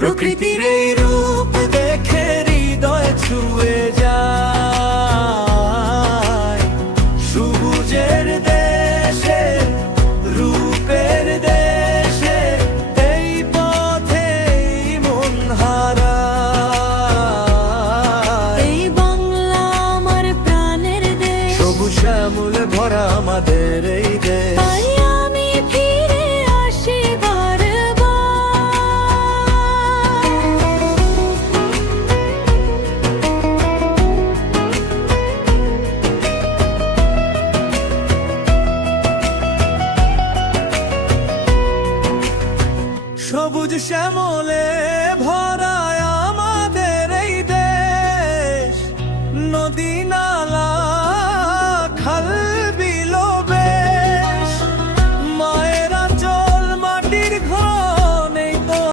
প্রকৃতির এই রূপ দেখে হৃদয় ছুঁয়ে যায়। সবুজের দেশে, রূপের দেশে, এই পথেই মন হারায়। এই বাংলা আমার প্রাণের দেশ, সবুজ শ্যামলে ভরা আমাদের এই দেশ। তাই আমি ফিরে আসি বারবার। সবুজ শ্যামলে ভরা আমাদের এই দেশ। নদী